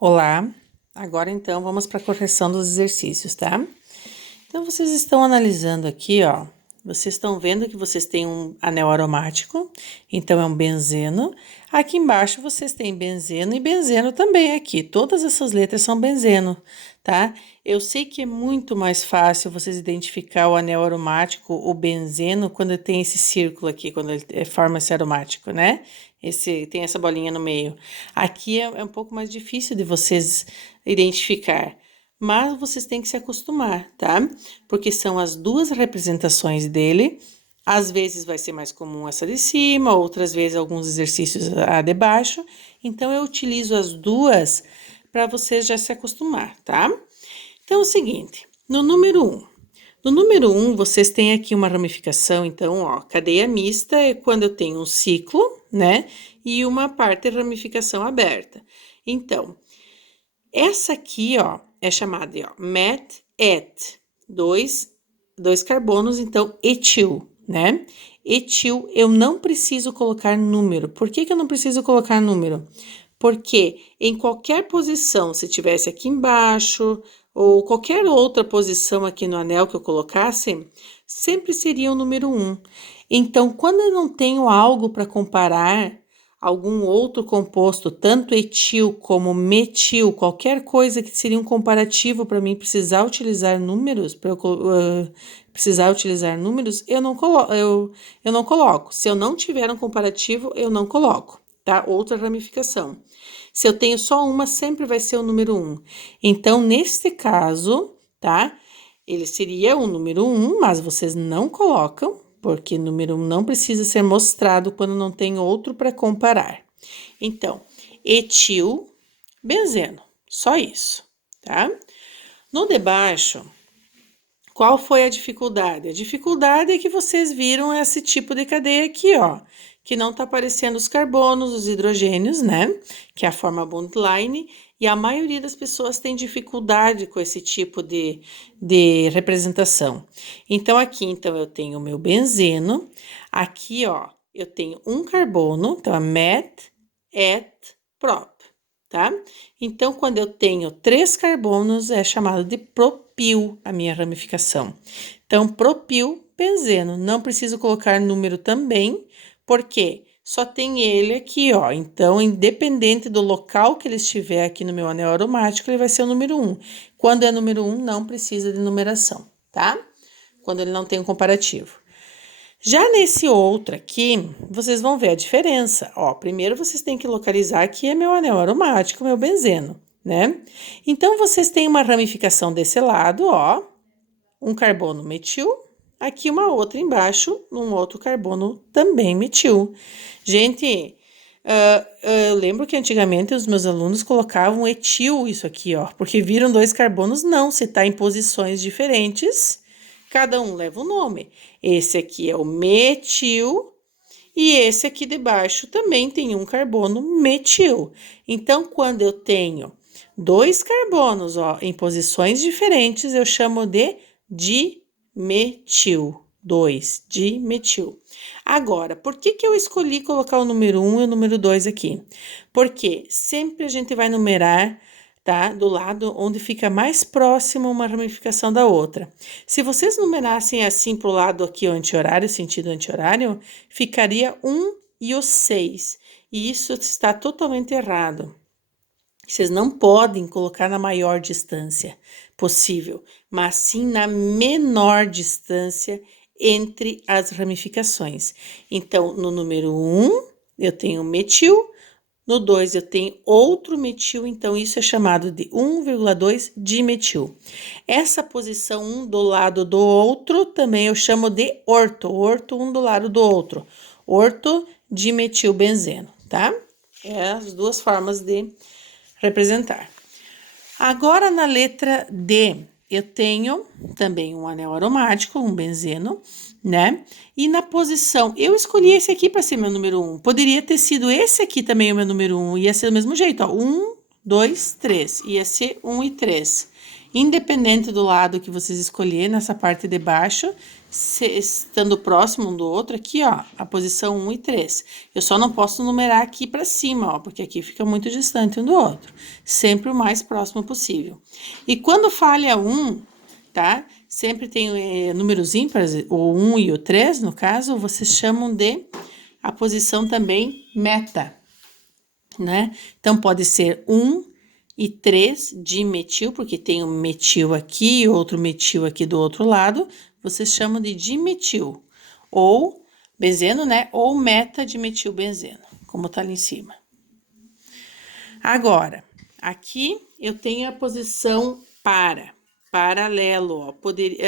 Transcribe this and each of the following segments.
Olá, agora então vamos para a correção dos exercícios, tá? Então vocês estão analisando aqui, ó. Vocês estão vendo que vocês têm um anel aromático, então é um benzeno. Aqui embaixo vocês têm benzeno e benzeno também aqui. Todas essas letras são benzeno, tá? Eu sei que é muito mais fácil vocês identificar o anel aromático, o benzeno, quando tem esse círculo aqui, quando ele forma esse aromático, né? Tem essa bolinha no meio. Aqui é um pouco mais difícil de vocês identificar, mas vocês têm que se acostumar, tá? Porque são as duas representações dele. Às vezes vai ser mais comum essa de cima, outras vezes alguns exercícios a de baixo. Então, eu utilizo as duas para vocês já se acostumar, tá? Então, é o seguinte, no número 1. No número 1, vocês têm aqui uma ramificação, então, ó, cadeia mista é quando eu tenho um ciclo, né? E uma parte de ramificação aberta. Então, essa aqui, ó, é chamada, ó, met-et, dois carbonos, então, etil, né? Etil, eu não preciso colocar número. Por que eu não preciso colocar número? Porque em qualquer posição, se tivesse aqui embaixo, ou qualquer outra posição aqui no anel que eu colocasse, sempre seria o número 1. Então, quando eu não tenho algo para comparar, algum outro composto, tanto etil como metil, qualquer coisa que seria um comparativo para mim precisar utilizar números, eu não coloco. Se eu não tiver um comparativo, eu não coloco, tá? Outra ramificação. Se eu tenho só uma, sempre vai ser o número 1. Então, neste caso, tá? Ele seria o número 1, mas vocês não colocam, porque número 1 não precisa ser mostrado quando não tem outro para comparar. Então, etil, benzeno, só isso, tá? No de baixo, qual foi a dificuldade? A dificuldade é que vocês viram esse tipo de cadeia aqui, ó, que não tá aparecendo os carbonos, os hidrogênios, né? Que é a forma bondline, e a maioria das pessoas tem dificuldade com esse tipo de representação. Então, aqui, então, eu tenho o meu benzeno, aqui, ó, eu tenho um carbono, então, é met, et, prop, tá? Então, quando eu tenho 3 carbonos, é chamado de propil a minha ramificação. Então, propil, benzeno. Não preciso colocar número também, porque só tem ele aqui, ó. Então, independente do local que ele estiver aqui no meu anel aromático, ele vai ser o número 1. Quando é número 1, não precisa de numeração, tá? Quando ele não tem um comparativo. Já nesse outro aqui, vocês vão ver a diferença. Ó, primeiro vocês têm que localizar que é meu anel aromático, meu benzeno, né? Então, vocês têm uma ramificação desse lado, ó, um carbono metil, aqui uma outra embaixo, um outro carbono também metil. Gente, eu lembro que antigamente os meus alunos colocavam etil isso aqui, ó, porque viram 2 carbonos, não, se tá em posições diferentes, cada um leva um nome. Esse aqui é o metil e esse aqui de baixo também tem um carbono metil. Então, quando eu tenho 2 carbonos, ó, em posições diferentes, eu chamo de dimetil. 2, dimetil. Agora, por que eu escolhi colocar o número 1 e o número 2 aqui? Porque sempre a gente vai numerar, tá? Do lado onde fica mais próximo uma ramificação da outra. Se vocês numerassem assim para o lado aqui, o anti-horário, sentido anti-horário, ficaria 1 e o 6. E isso está totalmente errado. Vocês não podem colocar na maior distância possível, mas sim na menor distância entre as ramificações. Então, no número 1, eu tenho metil, no 2 eu tenho outro metil, então isso é chamado de 1,2 dimetil. Essa posição um do lado do outro também eu chamo de orto, orto um do lado do outro, orto dimetilbenzeno, tá? É as duas formas de representar. Agora, na letra D, eu tenho também um anel aromático, um benzeno, né? E na posição, eu escolhi esse aqui para ser meu número 1. Poderia ter sido esse aqui também o meu número 1. Ia ser do mesmo jeito, ó. 1, 2, 3. Ia ser 1 e 3. Independente do lado que vocês escolherem, nessa parte de baixo, estando próximo um do outro, aqui, ó, a posição 1 e 3. Eu só não posso numerar aqui para cima, ó, porque aqui fica muito distante um do outro. Sempre o mais próximo possível. E quando falha um, tá? Sempre tem números ímpares, o 1 e o 3, no caso, vocês chamam de a posição também meta, né? Então, pode ser 1 e 3 dimetil, porque tem um metil aqui e outro metil aqui do outro lado, vocês chamam de dimetil, ou benzeno, né? Ou metadimetilbenzeno, como tá ali em cima. Agora, aqui eu tenho a posição paralelo, ó.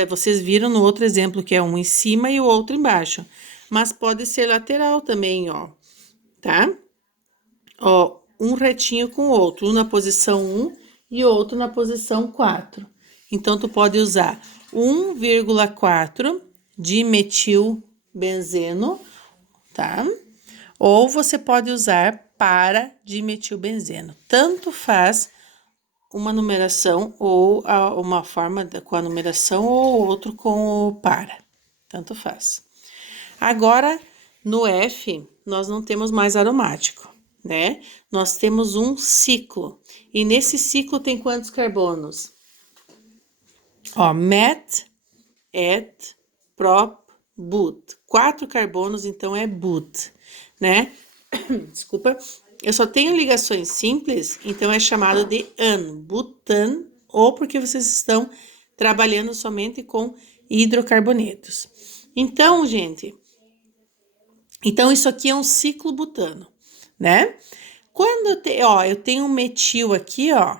Vocês viram no outro exemplo que é um em cima e o outro embaixo, mas pode ser lateral também, ó, tá? Ó, um retinho com o outro, um na posição 1 e outro na posição 4. Então, tu pode usar 1,4 dimetilbenzeno, tá? Ou você pode usar para dimetilbenzeno. Tanto faz uma numeração ou uma forma com a numeração ou outro com o para. Tanto faz. Agora, no F, nós não temos mais aromático, né? Nós temos um ciclo. E nesse ciclo tem quantos carbonos? Ó, met, et, prop, but. 4 carbonos, então é but, né? Desculpa. Eu só tenho ligações simples, então é chamado de butan, ou porque vocês estão trabalhando somente com hidrocarbonetos. Então, gente, isso aqui é um ciclo butano, né? Quando eu tenho um metil aqui, ó,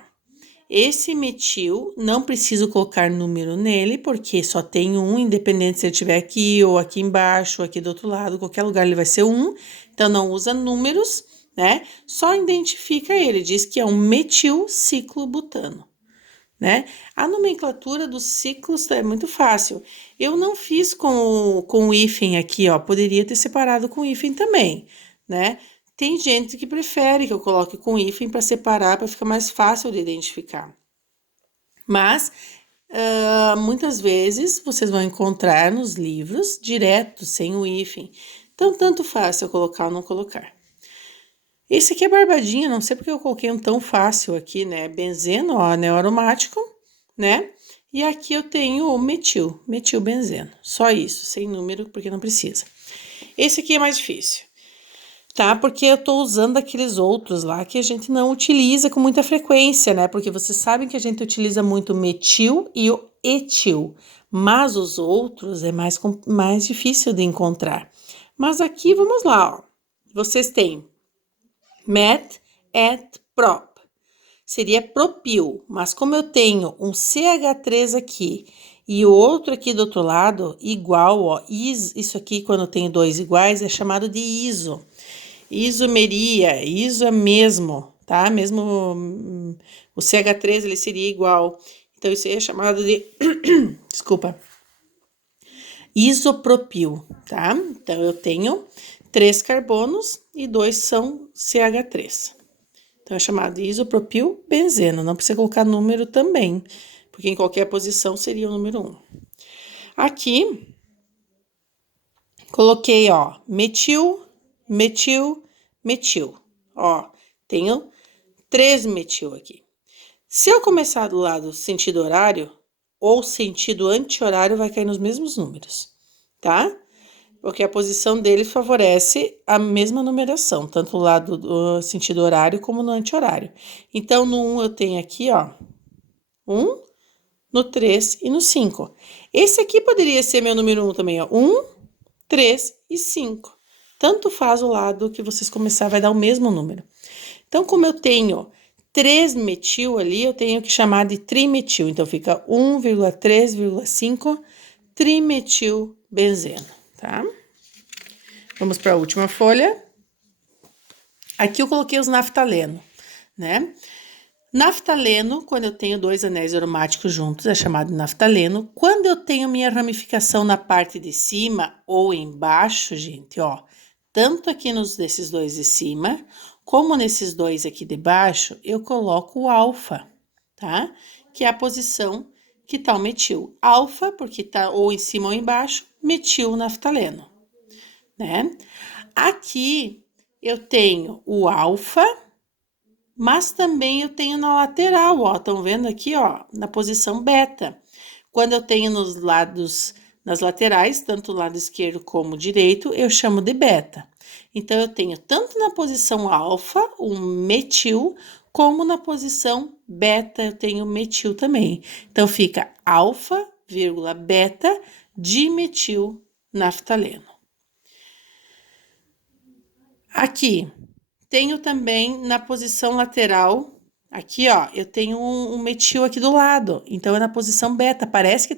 esse metil, não preciso colocar número nele, porque só tem um, independente se ele estiver aqui ou aqui embaixo, ou aqui do outro lado, qualquer lugar ele vai ser um, então não usa números, né? Só identifica ele, diz que é um metil ciclobutano, né? A nomenclatura dos ciclos é muito fácil. Eu não fiz com o hífen aqui, ó, poderia ter separado com o hífen também, né? Tem gente que prefere que eu coloque com hífen para separar, para ficar mais fácil de identificar. Mas, muitas vezes, vocês vão encontrar nos livros direto, sem o hífen. Então, tanto faz se eu colocar ou não colocar. Esse aqui é barbadinho, não sei porque eu coloquei um tão fácil aqui, né? Benzeno, ó, aromático, né? E aqui eu tenho o metilbenzeno. Só isso, sem número, porque não precisa. Esse aqui é mais difícil, tá? Porque eu tô usando aqueles outros lá que a gente não utiliza com muita frequência, né? Porque vocês sabem que a gente utiliza muito o metil e o etil, mas os outros é mais difícil de encontrar. Mas aqui, vamos lá, ó. Vocês têm met, et, prop. Seria propil, mas como eu tenho um CH3 aqui e o outro aqui do outro lado, igual, ó, isso aqui quando eu tenho dois iguais é chamado de iso. Isomeria, iso é mesmo, tá? Mesmo o CH3 ele seria igual. Então isso aí é chamado de, desculpa, isopropil, tá? Então eu tenho 3 carbonos e 2 são CH3. Então é chamado de isopropil benzeno, não precisa colocar número também, porque em qualquer posição seria o número 1. Aqui coloquei, ó, metil, metil. Ó, tenho 3 metil aqui. Se eu começar do lado sentido horário ou sentido anti-horário, vai cair nos mesmos números, tá? Porque a posição dele favorece a mesma numeração, tanto o lado do sentido horário como no anti-horário. Então, no 1 eu tenho aqui, ó, 1, no 3 e no 5. Esse aqui poderia ser meu número 1 também, ó, 1, 3 e 5. Tanto faz o lado que vocês começar, vai dar o mesmo número. Então, como eu tenho 3 metil ali, eu tenho que chamar de trimetil. Então, fica 1,3,5 trimetilbenzeno, tá? Vamos para a última folha. Aqui eu coloquei os naftaleno, né? Naftaleno, quando eu tenho 2 anéis aromáticos juntos, é chamado de naftaleno. Quando eu tenho minha ramificação na parte de cima ou embaixo, gente, ó, tanto aqui nesses dois de cima, como nesses dois aqui de baixo, eu coloco o alfa, tá? Que é a posição que tá o metil. Alfa, porque tá ou em cima ou embaixo, metilnaftaleno, né? Aqui eu tenho o alfa, mas também eu tenho na lateral, ó, estão vendo aqui, ó, na posição beta. Quando eu tenho nos lados, nas laterais, tanto o lado esquerdo como o direito, eu chamo de beta. Então, eu tenho tanto na posição alfa, um metil, como na posição beta, eu tenho metil também. Então, fica alfa, vírgula, beta, dimetilnaftaleno. Aqui, tenho também na posição lateral, aqui, ó, eu tenho um metil aqui do lado. Então, é na posição beta. Parece que